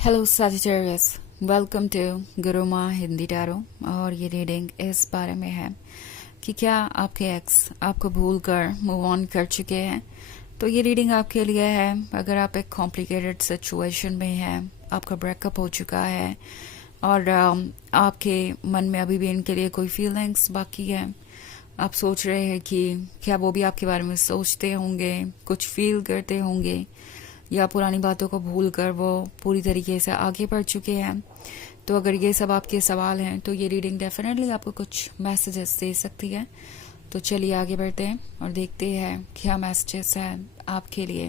Hello Sagittarius, welcome to गुरु माँ Hindi tarot. और ये रीडिंग इस बारे में है कि क्या आपके एक्स आपको भूल कर मूव ऑन कर चुके हैं। तो ये रीडिंग आपके लिए है अगर आप एक कॉम्प्लिकेटेड सिचुएशन में हैं, आपका ब्रेकअप हो चुका है और आपके मन में अभी भी इनके लिए कोई फीलिंग्स बाकी है। आप सोच रहे हैं कि क्या वो भी आपके बारे में सोचते होंगे, कुछ फील करते होंगे, या पुरानी बातों को भूलकर वो पूरी तरीके से आगे बढ़ चुके हैं। तो अगर ये सब आपके सवाल हैं तो ये रीडिंग डेफिनेटली आपको कुछ मैसेजेस दे सकती है। तो चलिए आगे बढ़ते हैं और देखते हैं क्या मैसेजेस हैं आपके लिए।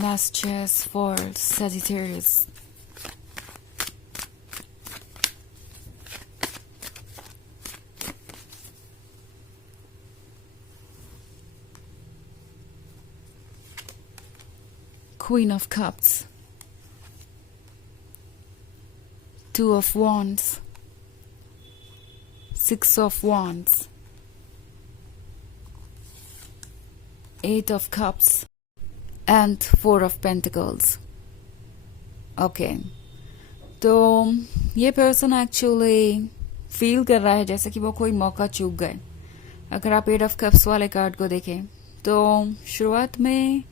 Messages for Sagittarius. Queen of Cups, Two of Wands, Six of Wands, Eight of Cups and Four of Pentacles. Okay, तो ये पर्सन एक्चुअली फील कर रहा है जैसे कि वो कोई मौका चूक गए। अगर आप एट ऑफ कप्स वाले कार्ड को देखें तो शुरुआत में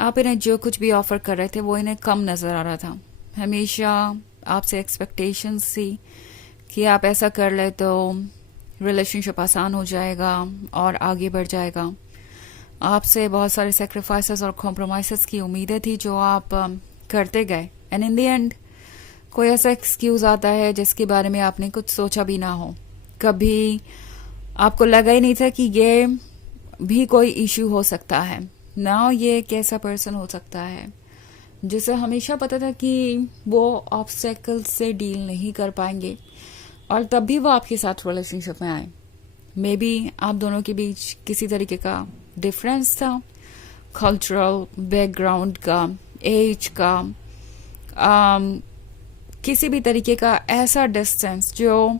आप इन्हें जो कुछ भी ऑफर कर रहे थे वो इन्हें कम नजर आ रहा था। हमेशा आपसे एक्सपेक्टेशंस थी कि आप ऐसा कर ले तो रिलेशनशिप आसान हो जाएगा और आगे बढ़ जाएगा। आपसे बहुत सारे सेक्रीफाइसेस और कॉम्प्रोमाइसेस की उम्मीदें थी जो आप करते गए। एंड इन द एंड कोई ऐसा एक्सक्यूज आता है जिसके बारे में आपने कुछ सोचा भी ना हो। कभी आपको लगा ही नहीं था कि ये भी कोई इश्यू हो सकता है ना। ये एक ऐसा पर्सन हो सकता है जिसे हमेशा पता था कि वो ऑब्स्टेकल से डील नहीं कर पाएंगे और तब भी वो आपके साथ रिलेशनशिप में आए। मे बी आप दोनों के बीच किसी तरीके का डिफरेंस था, कल्चरल बैकग्राउंड का, एज का, किसी भी तरीके का ऐसा डिस्टेंस जो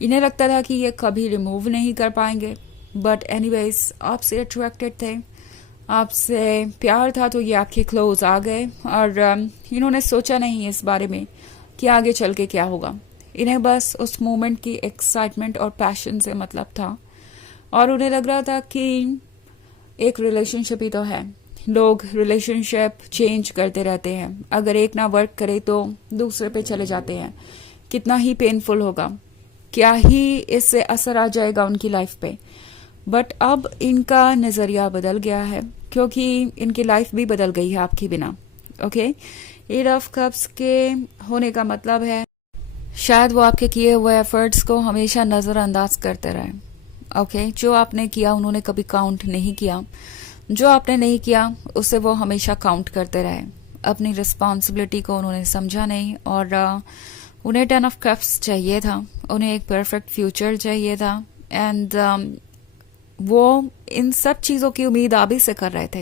इन्हें लगता था कि ये कभी रिमूव नहीं कर पाएंगे। बट एनीवेज आपसे अट्रैक्टेड थे, आपसे प्यार था, तो ये आपके क्लोज आ गए और इन्होंने सोचा नहीं इस बारे में कि आगे चल के क्या होगा। इन्हें बस उस मोमेंट की एक्साइटमेंट और पैशन से मतलब था और उन्हें लग रहा था कि एक रिलेशनशिप ही तो है। लोग रिलेशनशिप चेंज करते रहते हैं, अगर एक ना वर्क करे तो दूसरे पे चले जाते हैं। कितना ही पेनफुल होगा, क्या ही इससे असर आ जाएगा उनकी लाइफ पे। बट अब इनका नजरिया बदल गया है क्योंकि इनकी लाइफ भी बदल गई है आपके बिना। ओके, एट ऑफ कप्स के होने का मतलब है शायद वो आपके किए हुए एफर्ट्स को हमेशा नजरअंदाज करते रहे। ओके, जो आपने किया उन्होंने कभी काउंट नहीं किया, जो आपने नहीं किया उसे वो हमेशा काउंट करते रहे। अपनी रिस्पॉन्सिबिलिटी को उन्होंने समझा नहीं और उन्हें 10 ऑफ कप्स चाहिए था, उन्हें एक परफेक्ट फ्यूचर चाहिए था। एंड वो इन सब चीज़ों की उम्मीद आप ही से कर रहे थे।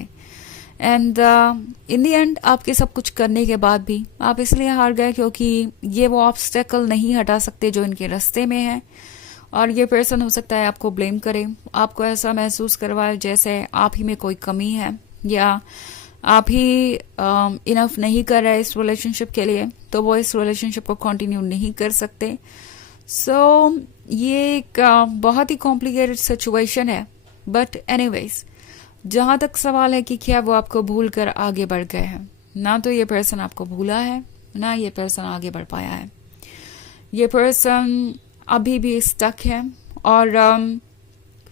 एंड इन द एंड आपके सब कुछ करने के बाद भी आप इसलिए हार गए क्योंकि ये वो ऑब्स्टेकल नहीं हटा सकते जो इनके रास्ते में है। और ये पर्सन हो सकता है आपको ब्लेम करे, आपको ऐसा महसूस करवाए जैसे आप ही में कोई कमी है या आप ही इनफ नहीं कर रहे इस रिलेशनशिप के लिए, तो वो इस रिलेशनशिप को कंटिन्यू नहीं कर सकते। सो ये एक बहुत ही कॉम्प्लिकेटेड सिचुएशन है। बट एनीवेज, जहां तक सवाल है कि क्या वो आपको भूल कर आगे बढ़ गए हैं, ना तो ये पर्सन आपको भूला है, ना ये पर्सन आगे बढ़ पाया है। ये पर्सन अभी भी स्टक है और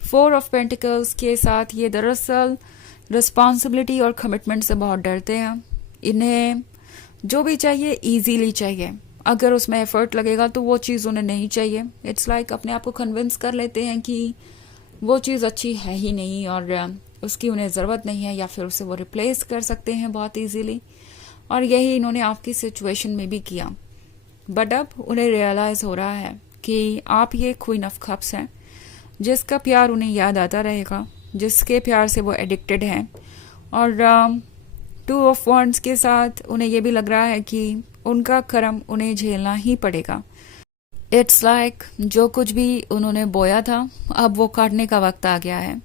4 ऑफ पेंटिकल्स के साथ ये दरअसल रिस्पॉन्सिबिलिटी और कमिटमेंट से बहुत डरते हैं। इन्हें जो भी चाहिए इजीली चाहिए, अगर उसमें एफर्ट लगेगा तो वो चीज़ उन्हें नहीं चाहिए। इट्स लाइक अपने आप को कन्विंस कर लेते हैं कि वो चीज़ अच्छी है ही नहीं और उसकी उन्हें ज़रूरत नहीं है, या फिर उसे वो रिप्लेस कर सकते हैं बहुत इजीली। और यही इन्होंने आपकी सिचुएशन में भी किया। बट अब उन्हें रियलाइज़ हो रहा है कि आप ये क्वीन ऑफ कप्स हैं जिसका प्यार उन्हें याद आता रहेगा, जिसके प्यार से वो एडिक्टेड हैं। और 2 ऑफ वॉन्ड्स के साथ उन्हें ये भी लग रहा है कि उनका कर्म उन्हें झेलना ही पड़ेगा। इट्स लाइक जो कुछ भी उन्होंने बोया था अब वो काटने का वक्त आ गया है।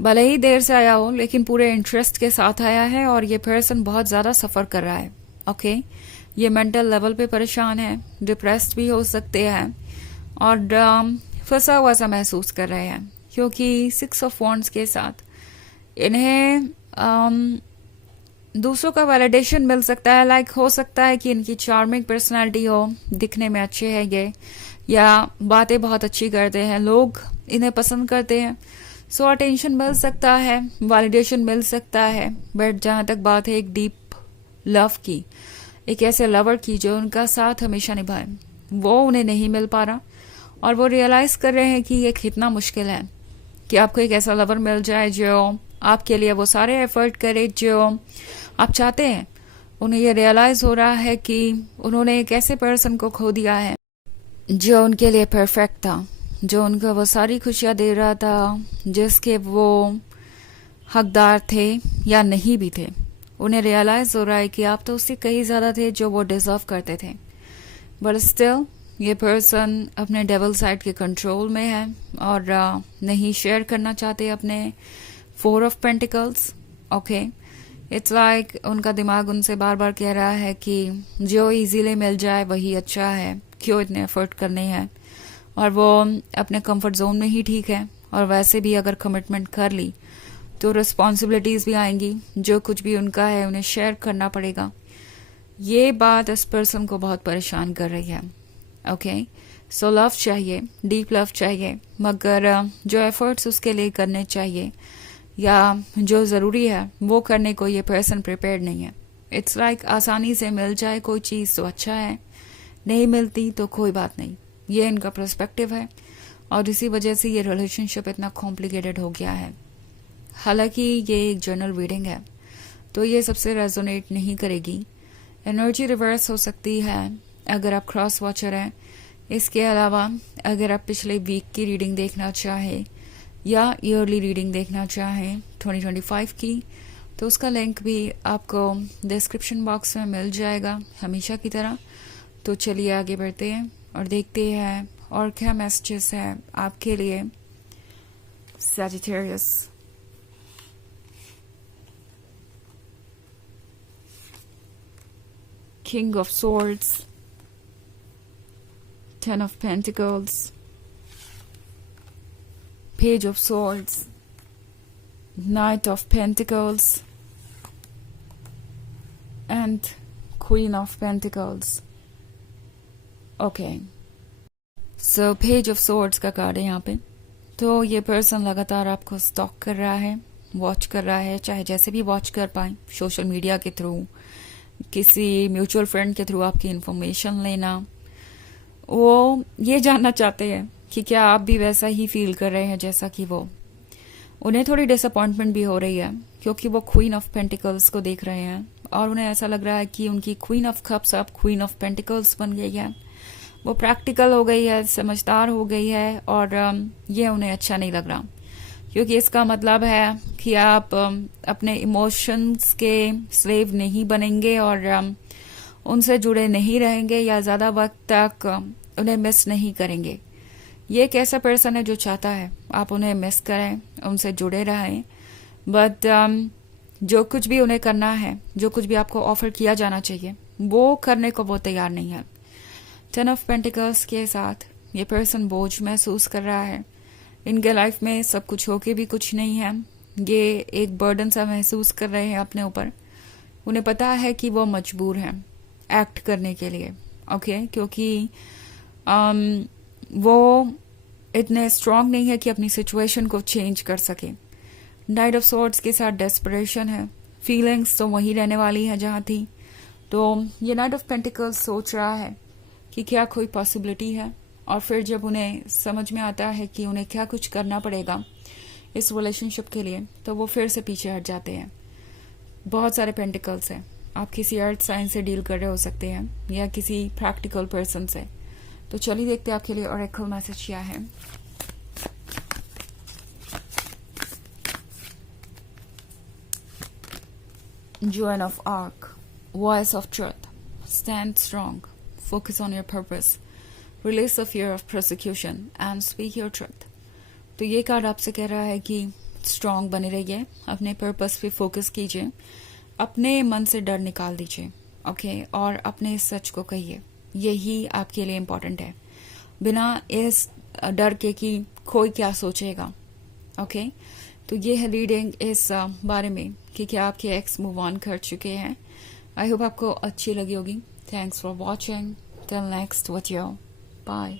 भले ही देर से आया हो लेकिन पूरे इंटरेस्ट के साथ आया है और ये पर्सन बहुत ज़्यादा सफ़र कर रहा है। ओके। ये मेंटल लेवल पे परेशान है, डिप्रेस्ड भी हो सकते हैं और फंसा हुआ सा महसूस कर रहे हैं, क्योंकि 6 ऑफ वॉन्ड्स के साथ इन्हें दूसरों का वैलिडेशन मिल सकता है। लाइक हो सकता है कि इनकी चार्मिंग पर्सनालिटी हो, दिखने में अच्छे है ये, या बातें बहुत अच्छी करते हैं, लोग इन्हें पसंद करते हैं, सो अटेंशन मिल सकता है, वैलिडेशन मिल सकता है। बट जहाँ तक बात है एक डीप लव की, एक ऐसे लवर की जो उनका साथ हमेशा निभाए, वो उन्हें नहीं मिल पा रहा और वो रियलाइज कर रहे हैं कि ये कितना मुश्किल है कि आपको एक ऐसा लवर मिल जाए जो आपके लिए वो सारे एफर्ट करे जो आप चाहते हैं। उन्हें ये रियलाइज हो रहा है कि उन्होंने एक ऐसे पर्सन को खो दिया है जो उनके लिए परफेक्ट था, जो उनको वो सारी खुशियाँ दे रहा था जिसके वो हकदार थे या नहीं भी थे। उन्हें रियलाइज हो रहा है कि आप तो उससे कहीं ज़्यादा थे जो वो डिजर्व करते थे, बट स्टिल ये पर्सन अपने डेविल साइड के कंट्रोल में है और नहीं शेयर करना चाहते अपने 4 of pentacles. Okay, it's like उनका दिमाग उनसे बार बार कह रहा है कि जो इजीली मिल जाए वही अच्छा है, क्यों इतने एफर्ट करने हैं, और वो अपने कंफर्ट जोन में ही ठीक है। और वैसे भी अगर कमिटमेंट कर ली तो रिस्पॉन्सिबिलिटीज भी आएंगी, जो कुछ भी उनका है उन्हें शेयर करना पड़ेगा। ये बात इस पर्सन को बहुत परेशान कर रही है। ओके, सो लव चाहिए, डीप लव चाहिए, मगर जो एफर्ट्स उसके लिए करने चाहिए या जो ज़रूरी है वो करने को ये पर्सन प्रिपेयर्ड नहीं है। इट्स लाइक आसानी से मिल जाए कोई चीज़ तो अच्छा है, नहीं मिलती तो कोई बात नहीं, ये इनका पर्सपेक्टिव है और इसी वजह से ये रिलेशनशिप इतना कॉम्प्लिकेटेड हो गया है। हालांकि ये एक जर्नल रीडिंग है तो ये सबसे रेजोनेट नहीं करेगी, एनर्जी रिवर्स हो सकती है अगर आप क्रॉस वॉचर हैं। इसके अलावा अगर आप पिछले वीक की रीडिंग देखना चाहें या ईयरली रीडिंग देखना चाहें 2025 की, तो उसका लिंक भी आपको डिस्क्रिप्शन बॉक्स में मिल जाएगा हमेशा की तरह। तो चलिए आगे बढ़ते हैं और देखते हैं और क्या मैसेजेस है आपके लिए Sagittarius. King of swords, 10 of Pentacles, Page of Swords, Knight of Pentacles, and Queen of Pentacles. Okay. So Page of Swords का कार्ड है यहाँ पे। तो ये पर्सन लगातार आपको स्टॉक कर रहा है, वॉच कर रहा है, चाहे जैसे भी वॉच कर पाए, सोशल मीडिया के थ्रू, किसी म्यूचुअल फ्रेंड के थ्रू आपकी इंफॉर्मेशन लेना। वो ये जानना चाहते हैं कि क्या आप भी वैसा ही फील कर रहे हैं जैसा कि वो। उन्हें थोड़ी डिसअपॉइंटमेंट भी हो रही है क्योंकि वो क्वीन ऑफ पेंटिकल्स को देख रहे हैं और उन्हें ऐसा लग रहा है कि उनकी क्वीन ऑफ कप्स अब क्वीन ऑफ पेंटिकल्स बन गई है। वो प्रैक्टिकल हो गई है, समझदार हो गई है और ये उन्हें अच्छा नहीं लग रहा, क्योंकि इसका मतलब है कि आप अपने इमोशंस के स्लेव नहीं बनेंगे और उनसे जुड़े नहीं रहेंगे या ज़्यादा वक्त तक उन्हें मिस नहीं करेंगे। ये एक ऐसा पर्सन है जो चाहता है आप उन्हें मिस करें, उनसे जुड़े रहें, बट जो कुछ भी उन्हें करना है, जो कुछ भी आपको ऑफर किया जाना चाहिए, वो करने को वो तैयार नहीं है। 10 ऑफ पेंटिकल्स के साथ ये पर्सन बोझ महसूस कर रहा है। इनके लाइफ में सब कुछ होके भी कुछ नहीं है, ये एक बर्डन सा महसूस कर रहे हैं अपने ऊपर। उन्हें पता है कि वो मजबूर हैं एक्ट करने के लिए, ओके, क्योंकि वो इतने स्ट्रांग नहीं है कि अपनी सिचुएशन को चेंज कर सके। नाइट ऑफ सॉर्ड्स के साथ डेस्परेशन है, फीलिंग्स तो वही रहने वाली है जहाँ थी। तो ये नाइट ऑफ पेंटिकल्स सोच रहा है कि क्या कोई पॉसिबिलिटी है, और फिर जब उन्हें समझ में आता है कि उन्हें क्या कुछ करना पड़ेगा इस रिलेशनशिप के लिए, तो वो फिर से पीछे हट जाते हैं। बहुत सारे पेंटिकल्स हैं, आप किसी अर्थ साइन से डील कर रहे हो सकते हैं या किसी प्रैक्टिकल पर्सन से। तो चलिए देखते हैं आपके लिए ऑरेकल मैसेज क्या है। Joan of Arc, Voice of Truth, stand strong, focus on your purpose, release the fear of persecution and speak your truth। तो ये कार्ड आपसे कह रहा है कि स्ट्रांग बने रहिए, अपने पर्पस पे फोकस कीजिए, अपने मन से डर निकाल दीजिए ओके, और अपने सच को कहिए, यही आपके लिए इम्पोर्टेंट है, बिना इस डर के कि कोई क्या सोचेगा। ओके, तो ये है रीडिंग इस बारे में कि क्या आपके एक्स मूव ऑन कर चुके हैं। आई होप आपको अच्छी लगी होगी। Thanks for watching, till next video, bye.